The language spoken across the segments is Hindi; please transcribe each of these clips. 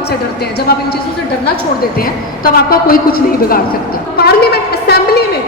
मौत से डरते हैं। जब आप इन चीज़ों से डरना छोड़ देते हैं तब आपका कोई कुछ नहीं बिगाड़ सकता। पार्लियामेंट असेंबली में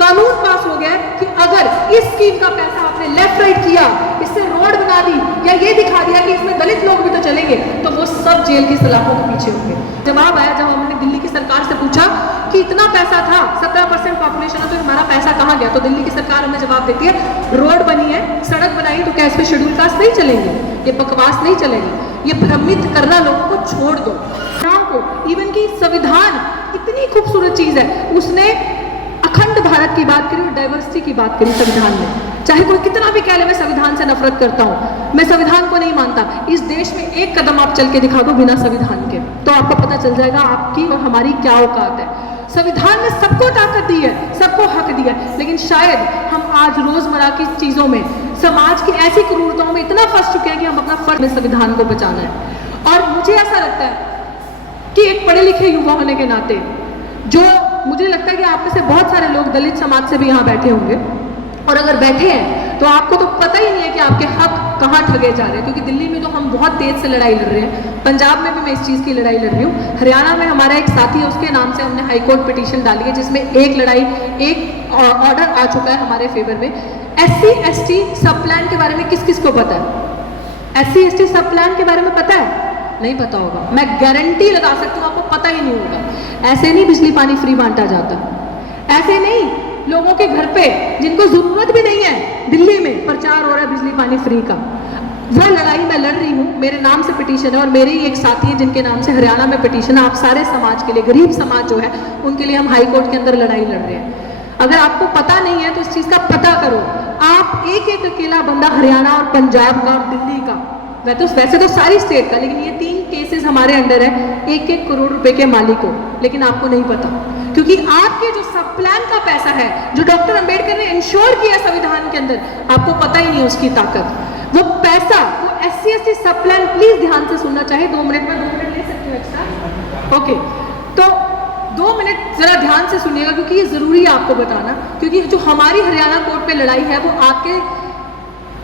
कानून पास हो गया कि अगर इस स्कीम का पैसा आपने लेफ्ट राइट किया, इससे रोड बना दी या ये दिखा दिया कि इसमें दलित लोग भी तो चलेंगे, तो वो सब जेल की सलाखों के पीछे होंगे। जवाब आया जब हमने दिल्ली की सरकार से पूछा कि इतना पैसा था, 17% पॉपुलेशन है, तो हमारा पैसा कहाँ गया? तो दिल्ली की सरकार हमें जवाब देती है, रोड बनी है, सड़क बनाई, तो क्या इस पे शेड्यूल कास्ट नहीं चलेंगे? ये बकवास नहीं चलेगी। ये भ्रमित करना लोगों को छोड़ दो। इवन की संविधान इतनी खूबसूरत चीज है, उसने अखंड भारत की बात करी और डाइवर्सिटी की बात करी संविधान में। चाहे कोई कितना भी कह ले मैं संविधान से नफरत करता हूं, मैं संविधान को नहीं मानता, इस देश में एक कदम आप चल के दिखा दो बिना संविधान के, तो आपको पता चल जाएगा आपकी और हमारी क्या औकात है। संविधान ने सबको ताकत दी है, सबको हक दिया है, लेकिन शायद हम आज रोजमर्रा की चीजों में, समाज की ऐसी क्रूरताओं में इतना फंस चुके हैं कि हम अपना फर्ज में संविधान को बचाना है। और मुझे ऐसा लगता है कि एक पढ़े लिखे युवा होने के नाते, जो मुझे लगता है कि आप में से बहुत सारे लोग दलित समाज से भी यहाँ बैठे होंगे, और अगर बैठे हैं तो आपको तो पता ही नहीं है कि आपके हक कहाँ ठगे जा रहे हैं। क्योंकि दिल्ली में तो हम बहुत तेज से लड़ाई लड़ रहे हैं, पंजाब में भी मैं इस चीज़ की लड़ाई लड़ रही हूँ, हरियाणा में हमारा एक साथी है, उसके नाम से हमने हाईकोर्ट पिटीशन डाली है, जिसमें एक लड़ाई, एक ऑर्डर आ चुका है हमारे फेवर में। SC/ST सब प्लान के बारे में किस किस को पता है? SC/ST सब प्लान के बारे में पता है? नहीं पता होगा। मैं गारंटी लगा सकती हूँ आपको पता ही नहीं होगा। ऐसे नहीं बिजली पानी फ्री बांटा जाता, ऐसे नहीं लोगों के घर पे जिनको जरूरत भी नहीं है, दिल्ली में प्रचार हो रहा है बिजली पानी फ्री का। वो लड़ाई मैं लड़ रही हूँ, मेरे नाम से पिटीशन है, और मेरे ही एक साथी है जिनके नाम से हरियाणा में पिटीशन है। आप सारे समाज के लिए, गरीब समाज जो है उनके लिए हम हाई कोर्ट के अंदर लड़ाई लड़ रहे हैं। अगर आपको पता नहीं है तो इस चीज का पता करो। आप एक एक अकेला बंदा हरियाणा और पंजाब का और दिल्ली का, वैसे तो सारी स्टेट का, लेकिन ये 3 केसेस हमारे अंडर है, 1-1 करोड़ रुपए के मालिक हो, लेकिन आपको नहीं पता। क्योंकि आपके जो सब प्लान का पैसा है, जो डॉक्टर अंबेडकर ने इंश्योर किया संविधान के अंदर, आपको पता ही नहीं उसकी ताकत। वो पैसा, वो SC/ST सब प्लान, प्लीज ध्यान से सुनना, चाहे 2 मिनट में 2 मिनट ले सकते हो एक्स्ट्रा, ओके? तो 2 मिनट जरा ध्यान से सुनिएगा, क्योंकि ये जरूरी है आपको बताना। क्योंकि जो हमारी हरियाणा कोर्ट पे लड़ाई है, वो आपके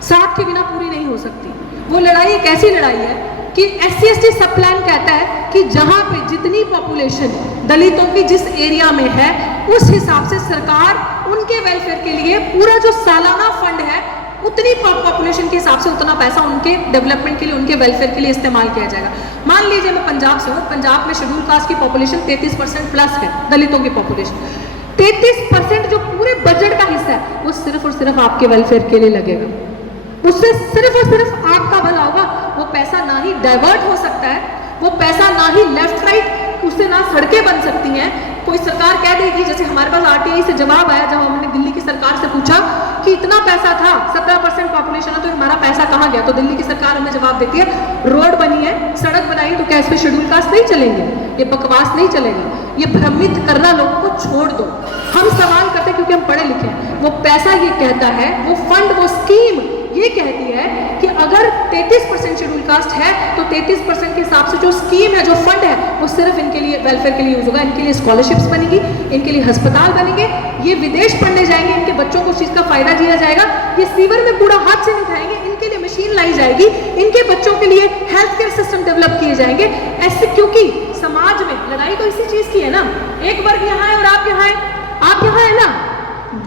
साथ के बिना पूरी नहीं हो सकती। वो लड़ाई एक ऐसी लड़ाई है कि SC/ST सब प्लान कहता है कि जहां पे जितनी पॉपुलेशन दलितों की जिस एरिया में है, उस हिसाब से सरकार उनके वेलफेयर के लिए पूरा जो सालाना फंड है, उतनी पॉपुलेशन के हिसाब से उतना पैसा उनके डेवलपमेंट के लिए, उनके वेलफेयर के लिए इस्तेमाल किया जाएगा। मान लीजिए मैं पंजाब से हूँ, पंजाब में शेड्यूल कास्ट की पॉपुलेशन 33% प्लस है, दलितों की पॉपुलेशन 33%, जो पूरे बजट का हिस्सा है वो सिर्फ और सिर्फ आपके वेलफेयर के लिए लगेगा। उससे सिर्फ और सिर्फ आपका भला होगा। वो पैसा ना ही डाइवर्ट हो सकता है, वो पैसा ना ही लेफ्ट राइट, उससे ना सड़कें बन सकती हैं। कोई सरकार कह देगी, जैसे हमारे पास RTI से जवाब आया जब हमने दिल्ली की सरकार से पूछा कि इतना पैसा था, 17% पॉपुलेशन है, तो हमारा पैसा कहाँ गया? तो दिल्ली की सरकार हमें जवाब देती है, रोड बनी है, सड़क बनाई, तो क्या इस पे शेड्यूल कास्ट नहीं चलेंगे? ये बकवास नहीं चलेगा। ये भ्रमित करना लोगों को छोड़ दो। हम सवाल करते हैं क्योंकि हम पढ़े लिखे हैं। वो पैसा ये कहता है, वो फंड, वो स्कीम ये कहती है कि अगर 33% शेड्यूल कास्ट है तो 33% के हिसाब से जो स्कीम है, जो फंड है, वो सिर्फ इनके लिए वेलफेयर के लिए यूज होगा। इनके लिए स्कॉलरशिप्स बनेगी, इनके लिए अस्पताल बनेंगे, ये विदेश पढ़ने जाएंगे, इनके बच्चों को उस चीज का फायदा दिया जाएगा, ये सीवर में कूड़ा हाथ से नहीं खाएंगे, इनके लिए मशीन लाई जाएगी, इनके बच्चों के लिए हेल्थ केयर सिस्टम डेवलप किए जाएंगे। ऐसे, क्योंकि समाज में लड़ाई तो इसी चीज की है ना, एक वर्ग यहाँ है और आप यहाँ है, आप यहाँ है ना,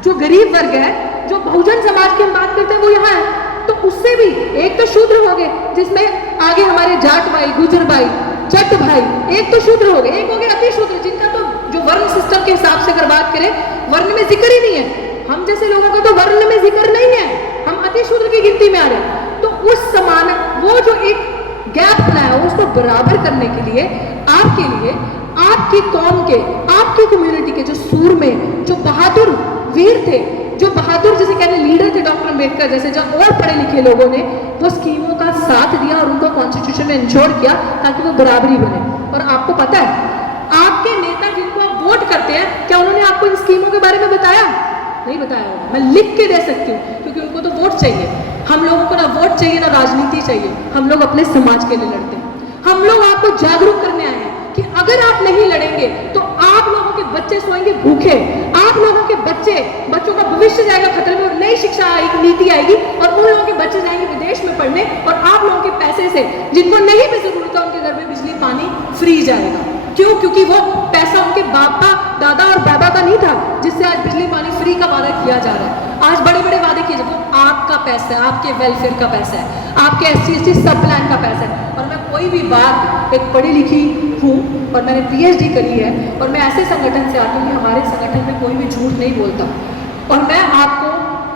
जो गरीब वर्ग है, जो बहुजन समाज की हम बात करते हैं, वो यहाँ है। तो उससे भी एक तो शूद्र हो गए, जिसमें आगे हमारे जाट भाई, गुजर भाई, जट भाई, एक तो शूद्र हो गए, एक हो गए अति शूद्र, जिनका तो जो वर्ण सिस्टम के हिसाब से अगर बात करें, वर्ण में जिक्र ही नहीं है। हम जैसे लोगों का तो वर्ण में जिक्र नहीं है, हम अति शूद्र की गिनती में आ रहे हैं। तो उस समान, वो जो एक गैप बनाया, उसको बराबर करने के लिए, आपके लिए, आपकी कौम के, आपकी कम्युनिटी के जो सूर में, जो बहादुर वीर थे, जो बहादुर जैसे कहते लीडर थे डॉक्टर अंबेडकर जैसे, जो और पढ़े लिखे लोगों ने वो स्कीमों का साथ दिया और उनको कॉन्स्टिट्यूशन में इंश्योर किया ताकि वो बराबरी बने। और आपको पता है, आपके नेता जिनको आप वोट करते हैं, क्या उन्होंने आपको इन स्कीमों के बारे में बताया? नहीं बताया होगा। मैं लिख के दे सकती हूँ, क्योंकि उनको तो वोट चाहिए। हम लोगों को ना वोट चाहिए ना राजनीति चाहिए, हम लोग अपने समाज के लिए लड़ते हैं। हम लोग आपको जागरूक करने आए हैं कि अगर आप नहीं लड़ेंगे तो आप लोगों के बच्चे सोएंगे भूखे, आप लोगों के बच्चों का भविष्य जाएगा खतरे में, और नई शिक्षा आएगी, नीति आएगी, और उन लोगों के बच्चे जाएंगे विदेश में पढ़ने, और आप लोगों के पैसे से, जिनको नहीं भी जरूरत है, उनके घर में बिजली पानी फ्री जाएगा। क्यों? क्योंकि वो पैसा उनके बापा दादा और बाबा का नहीं था जिससे आज बिजली पानी फ्री का वादा किया जा रहा है। आज बड़े बड़े वादे किए वो आपका पैसा है, आपके वेलफेयर का पैसा है, आपके SC/ST सब प्लान का पैसा है। और मैं कोई भी बात, एक पढ़ी लिखी हूँ और मैंने PhD करी है और मैं ऐसे संगठन से आती हूँ कि हमारे संगठन में कोई भी झूठ नहीं बोलता। और मैं आपको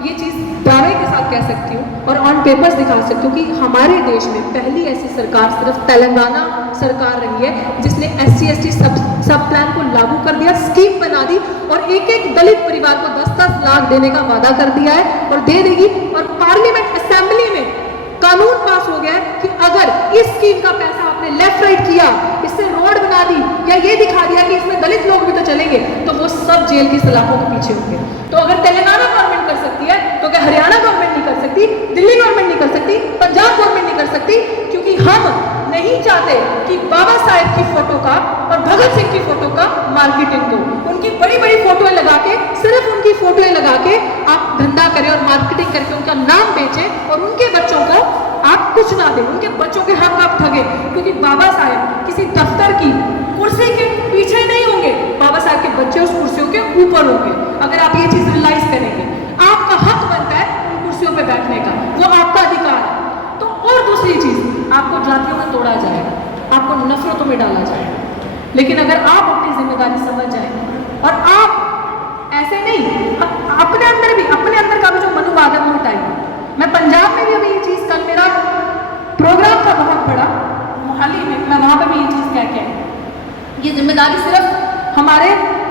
ये चीज़ दावे के साथ कह सकती हूँ और ऑन पेपर्स दिखा सकती हूँ कि हमारे देश में पहली ऐसी सरकार सिर्फ तेलंगाना सरकार रही है जिसने SC/ST सब प्लान को लागू कर दिया, स्कीम बना दी और एक एक दलित परिवार को 10-10 लाख देने का वादा कर दिया है और दे देगी। और पार्लियामेंट असेंबली में कानून पास हो गया है कि अगर इस स्कीम का पैसा आपने लेफ्ट राइट किया, इससे रोड बना दी या ये दिखा दिया कि इसमें दलित लोग भी तो चलेंगे, तो वो सब जेल की सलाखों के पीछे होंगे। तो अगर तेलंगाना गवर्नमेंट कर सकती है तो क्या हरियाणा गवर्नमेंट नहीं कर सकती, दिल्ली गवर्नमेंट नहीं कर सकती, पंजाब गवर्नमेंट नहीं कर सकती? क्योंकि हम नहीं चाहते कि बाबा साहेब की फोटो का और भगत सिंह की फोटो का मार्केटिंग हो। उनकी बड़ी बड़ी फोटोएं लगा के, सिर्फ उनकी फोटोएं लगा के आप धंधा करें और मार्केटिंग करके उनका नाम बेचें और उनके बच्चों को आप कुछ ना दें, उनके बच्चों के हक आप ठगे। क्योंकि बाबा साहेब किसी दफ्तर की कुर्सी के पीछे नहीं होंगे, बाबा साहेब के बच्चे उस कुर्सियों के ऊपर होंगे। अगर आप ये चीज रियलाइज करेंगे, आपका हक बनता है उन कुर्सियों पे बैठने का, वो आपका अधिकार है। तो और दूसरी चीज, आपको जातियों में तोड़ा जाएगा, आपको नफरतों में डाला जाएगा। लेकिन अगर आप अपनी जिम्मेदारी समझ जाए और आप ऐसे नहीं, अपने अंदर का भी जो मनोभाव है वो हटाइए। मैं पंजाब में भी अभी ये चीज, कल मेरा प्रोग्राम था बहुत बड़ा मोहाली में, मैं वहां पे भी ये चीज कह के आई, ये जिम्मेदारी सिर्फ हमारे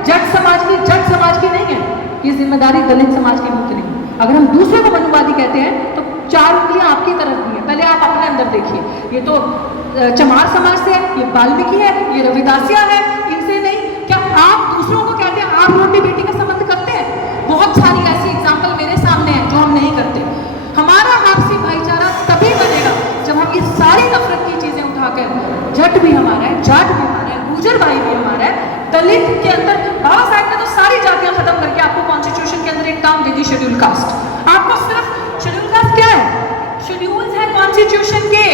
जट समाज की नहीं है, ये जिम्मेदारी दलित समाज की मुक्त नहीं। अगर हम दूसरे को मनुवादी कहते हैं तो 4 उंगलियां आपकी तरफ भी है, पहले आप अपने अंदर देखिए। ये तो चमार समाज से है, ये वाल्मीकि है, ये रविदासिया है, इनसे नहीं। क्या आप दूसरों को कहते हैं आप रोटी बेटी का संबंध करते हैं? बहुत सारी ऐसी एग्जाम्पल मेरे सामने है जो हम नहीं करते। हमारा आपसी भाईचारा तभी बनेगा जब हम इस सारी नफरत की चीजें उठाकर, जट भी हमारा है, जाट भी हमारा है, गुर्जर भाई भी हमारा है, दलित के अंदर बाबा साहब ने तो सारी जातियां खत्म करके आपको कॉन्स्टिट्यूशन के अंदर एक टर्म दे दी, शेड्यूल कास्ट। आपको सिर्फ शेड्यूल कास्ट क्या है? शेड्यूल्स है कॉन्स्टिट्यूशन के,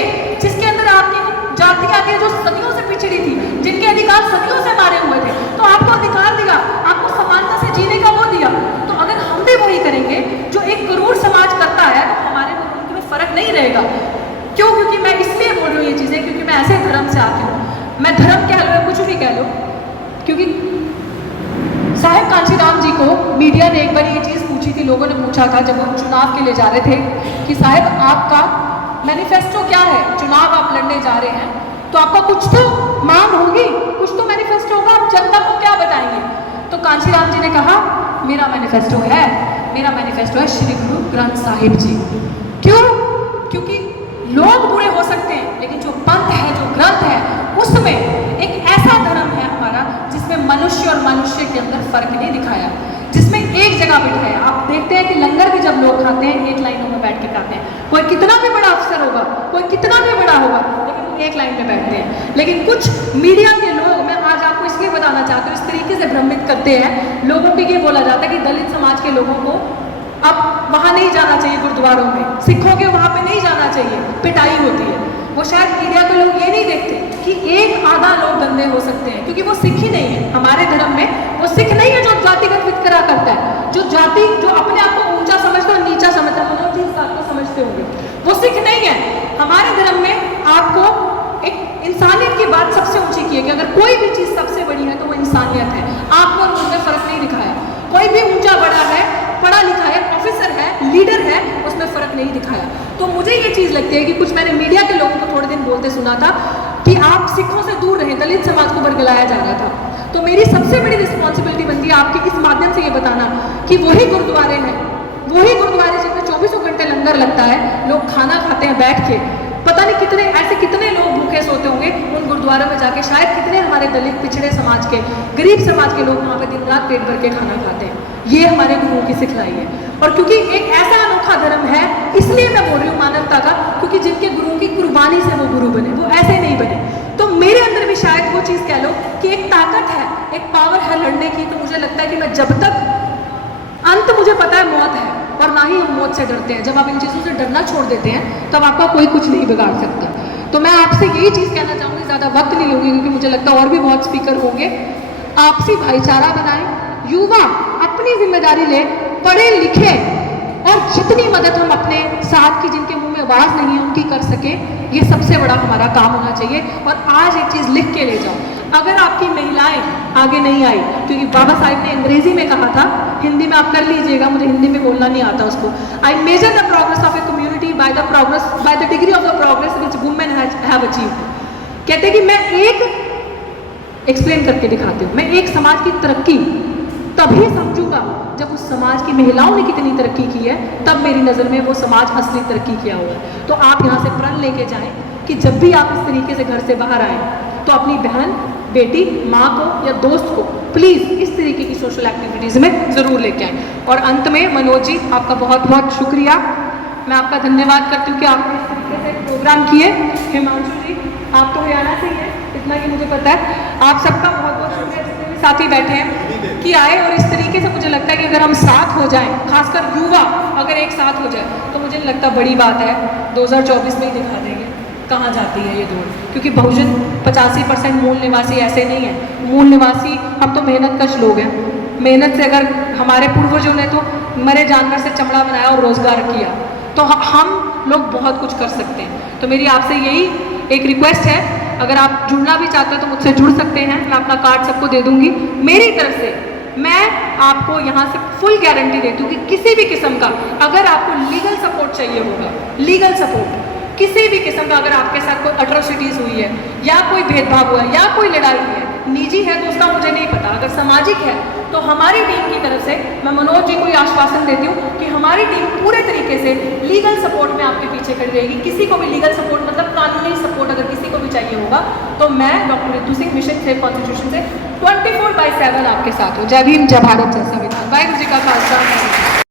जिसके अंदर आपकी जातियां थी जो सदियों से पिछड़ी थी, जिनके अधिकार सदियों से मारे हुए थे, तो आपको अधिकार दिया, आपको समानता से जीने का वो दिया। तो अगर हम भी वही करेंगे जो 1 करोड़ समाज करता है, तो हमारे को उनके में फर्क नहीं रहेगा। क्यों? क्योंकि मैं इसलिए बोल रही हूँ ये चीजें क्योंकि मैं ऐसे धर्म से आती हूँ। मैं धर्म कह लो या कुछ भी कह लो, क्योंकि साहेब कांशीराम जी को मीडिया ने एक बार ये चीज पूछी थी, लोगों ने पूछा था जब वो चुनाव के लिए जा रहे थे कि साहेब आपका मैनिफेस्टो क्या है, चुनाव आप लड़ने जा रहे हैं तो आपका कुछ तो मांग होगी, कुछ तो मैनिफेस्टो होगा, आप जनता को क्या बताएंगे? तो कांशीराम जी ने कहा मेरा मैनिफेस्टो है श्री गुरु ग्रंथ साहिब जी। क्यों? क्योंकि लोग बुरे हो सकते हैं लेकिन जो पंथ है, जो ग्रंथ है, उसमें एक ऐसा धर्म है हमारा जिसमें मनुष्य और मनुष्य के अंदर फर्क नहीं दिखाया, जिसमें एक जगह बिठाया। आप देखते हैं कि लंगर भी जब लोग खाते हैं एक लाइनों में बैठ के खाते हैं। कोई कितना भी बड़ा अफसर होगा, कोई कितना भी बड़ा होगा, लेकिन वो एक लाइन में बैठते हैं। लेकिन कुछ मीडिया के लोग, मैं आज आपको इसलिए बताना चाहती हूँ, इस तरीके से भ्रमित करते हैं लोगों को। ये बोला जाता है कि दलित समाज के लोगों को अब वहाँ नहीं जाना चाहिए, गुरुद्वारों में, सिखों के वहाँ पे नहीं जाना चाहिए, पिटाई होती है। वो शायद मीडिया के लोग ये नहीं देखते कि एक आधा लोग गंदे हो सकते हैं, क्योंकि वो सिख ही नहीं है। हमारे धर्म में वो सिख नहीं है जो जातिगत वितकरा करता है, जो अपने आप को ऊंचा समझता है, नीचा समझता है। मनोज जी इस बात को समझते होंगे, वो सिख नहीं है। हमारे धर्म में आपको एक इंसानियत की बात सबसे ऊंची की है कि अगर कोई भी चीज सबसे बड़ी है तो वो इंसानियत है। आपने और उनमें फर्क नहीं दिखाया। कोई भी ऊंचा बड़ा है, पढ़ा लिखा है, ऑफिसर है, लीडर है, उसमें फर्क नहीं दिखाया। तो मुझे ये चीज लगती है कि कुछ मैंने मीडिया के लोगों को थोड़े दिन बोलते सुना था कि आप सिखों से दूर रहें, दलित समाज को बरगलाया जा रहा था। तो मेरी सबसे बड़ी रिस्पॉन्सिबिलिटी बनती है आपकी इस माध्यम से ये बताना कि वही गुरुद्वारे हैं, वही गुरुद्वारे जिनमें 24 घंटे लंगर लगता है, लोग खाना खाते हैं बैठ के, पता नहीं कितने लोग भूखे सोते होंगे उन गुरुद्वारों में जाके। शायद कितने हमारे दलित पिछड़े समाज के, गरीब समाज के लोग वहाँ पे दिन रात पेट भर के खाना खाते हैं। ये हमारे गुरुओं की सिखलाई है। और क्योंकि एक ऐसा अनोखा धर्म है, इसलिए मैं बोल रही हूँ मानवता का, क्योंकि जिनके गुरुओं की कुर्बानी से वो गुरु बने, वो ऐसे नहीं बने। तो मेरे अंदर भी शायद वो चीज़ कह लो कि एक ताकत है, एक पावर है लड़ने की। तो मुझे लगता है कि मैं जब तक, अंत मुझे पता है मौत है और ना ही हम मौत से डरते हैं। जब आप इन चीज़ों से डरना छोड़ देते हैं तब आपका कोई कुछ नहीं बिगाड़ सकता। तो मैं आपसे यही चीज़ कहना चाहूँगी, ज़्यादा वक्त नहीं लूँगी क्योंकि मुझे लगता है और भी बहुत स्पीकर होंगे। आपसी भाईचारा बनाएं, युवा अपनी जिम्मेदारी ले, पढ़े लिखे और जितनी मदद हम अपने साथ की जिनके मुंह में आवाज़ नहीं है उनकी कर सके, ये सबसे बड़ा हमारा काम होना चाहिए। और आज एक चीज़ लिख के ले जाओ, अगर आपकी महिलाएं आगे नहीं आई, क्योंकि बाबा साहिब ने अंग्रेजी में कहा था, हिंदी में आप कर लीजिएगा, मुझे हिंदी में बोलना नहीं आता उसको, I measure the progress of a community by the degree of the progress which women have achieved. कहते कि मैं एक एक्सप्लेन करके दिखाती हूँ, मैं एक समाज की तरक्की तभी समझूंगा जब उस समाज की महिलाओं ने कितनी तरक्की की है, तब मेरी नज़र में वो समाज असली तरक्की किया हुआ है। तो आप यहाँ से प्रण लेके जाएं कि जब भी आप इस तरीके से घर से बाहर आएँ तो अपनी बहन, बेटी, माँ को या दोस्त को प्लीज़ इस तरीके की सोशल एक्टिविटीज़ में ज़रूर लेके आएँ। और अंत में मनोज जी, आपका बहुत बहुत शुक्रिया, मैं आपका धन्यवाद करती हूँ कि आपने इस तरीके से प्रोग्राम किए। हिमांशु जी, आप तो हरियाणा से ही हैं, इतना कि मुझे पता है। आप सबका बहुत बहुत शुक्रिया जितने भी साथी बैठे हैं कि आए। और इस तरीके से मुझे लगता है कि अगर हम साथ हो जाएं, खासकर युवा अगर एक साथ हो जाए, तो मुझे नहीं लगता बड़ी बात है, 2024 में ही दिखा देंगे कहाँ जाती है ये दौड़। क्योंकि बहुजन 85% मूल निवासी ऐसे नहीं है। मूल निवासी हम तो मेहनत कश लोग हैं। मेहनत से अगर हमारे पूर्वजों ने तो मरे जानवर से चमड़ा बनाया और रोजगार किया, तो हम लोग बहुत कुछ कर सकते हैं। तो मेरी आपसे यही एक रिक्वेस्ट है, अगर आप जुड़ना भी चाहते हो तो मुझसे जुड़ सकते हैं, मैं अपना कार्ड सबको दे दूंगी। मेरी तरफ से मैं आपको यहाँ से फुल गारंटी देती हूँ कि किसी भी किस्म का अगर आपको लीगल सपोर्ट चाहिए होगा, लीगल सपोर्ट किसी भी किस्म का, अगर आपके साथ कोई अट्रोसिटीज़ हुई है या कोई भेदभाव हुआ है या कोई लड़ाई है, निजी है तो उसका मुझे नहीं पता, अगर सामाजिक है तो हमारी टीम की तरफ से मैं मनोज जी को ये आश्वासन देती हूँ कि हमारी टीम पूरे तरीके से लीगल सपोर्ट में आपके पीछे खड़ी रहेगी। किसी को भी लीगल सपोर्ट मतलब कानूनी सपोर्ट अगर किसी को भी चाहिए होगा तो मैं doctor Ritu Singh, mission safe constitution से 24/7 आपके साथ हूँ। जय भीम, जय भारत, जय संविधान। वाहिगुरू जी का खालसा।